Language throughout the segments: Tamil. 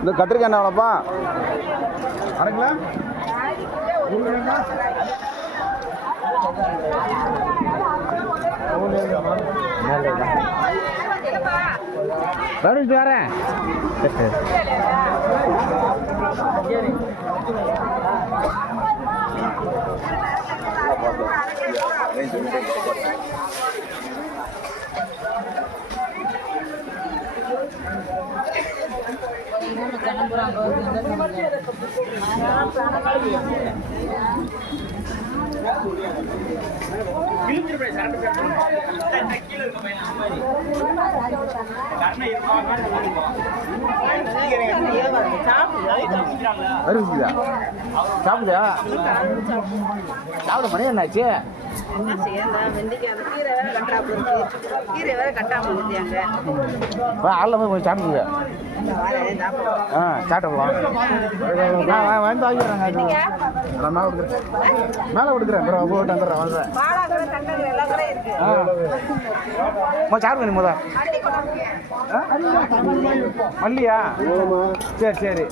இந்த கத்திரிக்காய் என்ன வளப்பா அரைங்களா வரேன் சாப்பிடுதா சாப்பிட மணி என்னாச்சு ஆள் கொஞ்சம் சாப்பிடுங்க சாப்பிடலாம் வந்து வாங்கிடுறாங்க மேலே கொடுக்குறேன் போட்டு வந்துடுறேன் வந்துடுறேன் சாப்பிடுங்க முத மல்லியா சரி சரி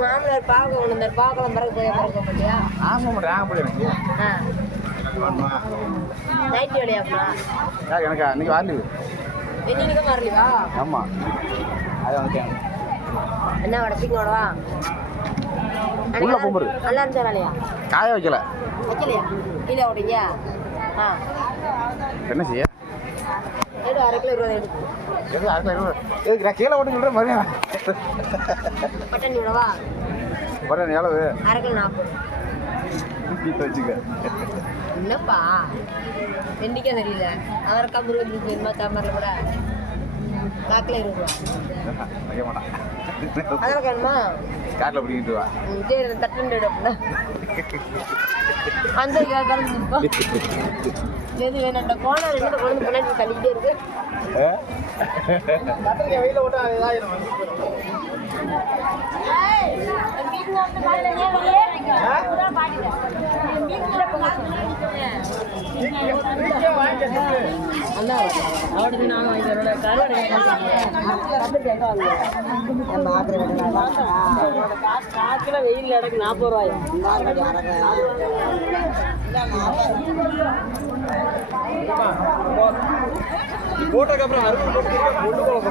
மாமனார் பார்க்க ஒன்று இந்த பார்க்கலாம் பிறகு போய் பார்க்க மாட்டியா? ஆமாம் எனக்கு நைட்டு வேலையாப்பா எனக்கு அன்றைக்கி வரலீவு இன்னைக்கு தான் வரலையா? ஆமாம் அது வந்துட்டு என்ன வடப்பிங்கோடவா உள்ள பொம்பரு நல்லா இருந்துச்சா வேலையா? காய வைக்கல வைக்கலையா? கீழே ஓடிங்க என்ன செய்ய எடு 1/2 கிலோ 20 எடுத்து எது 1/2 கிலோ எதுக்கு நான் கீழே ஓட்டு சொல்கிறேன் மறுபடியும் பட்டணி விடவா? பட்டணி எவ்வளவு? 1/2 கிலோ 40 வச்சுக்க என்னப்பா வெண்டிக்காய் தெரியல அவரைக்காய் முருகன் வேணுமா தாமரில் கூட காக்கில் 20 ரூபா அதெல்லாம் வேணுமா? காட்டில் பிடிக்கிட்டு வா சரி தட்டு அப்படின்னா அந்த எது வேணாண்டா கோணம் ரெண்டு குழந்தை பின்னாடி தள்ளிக்கிட்டே இருக்கு வெயில விட்டா வெயில் இடக்கு 40 ரூபாய் போட்டோக்கு அப்புறம் அறுபது போட்டு போட்டு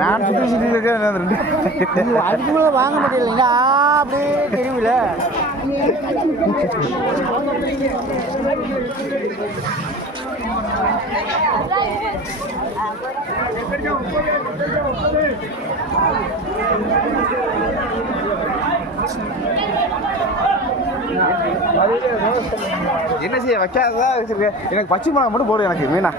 நான் சுற்றி இருக்கேன் அதுக்கு வாங்க முடியல அப்படியே தெரியல என்ன செய்ய வைக்காததா வச்சிருக்கேன் எனக்கு பச்சை மிளகா மட்டும் போடு எனக்கு மீனா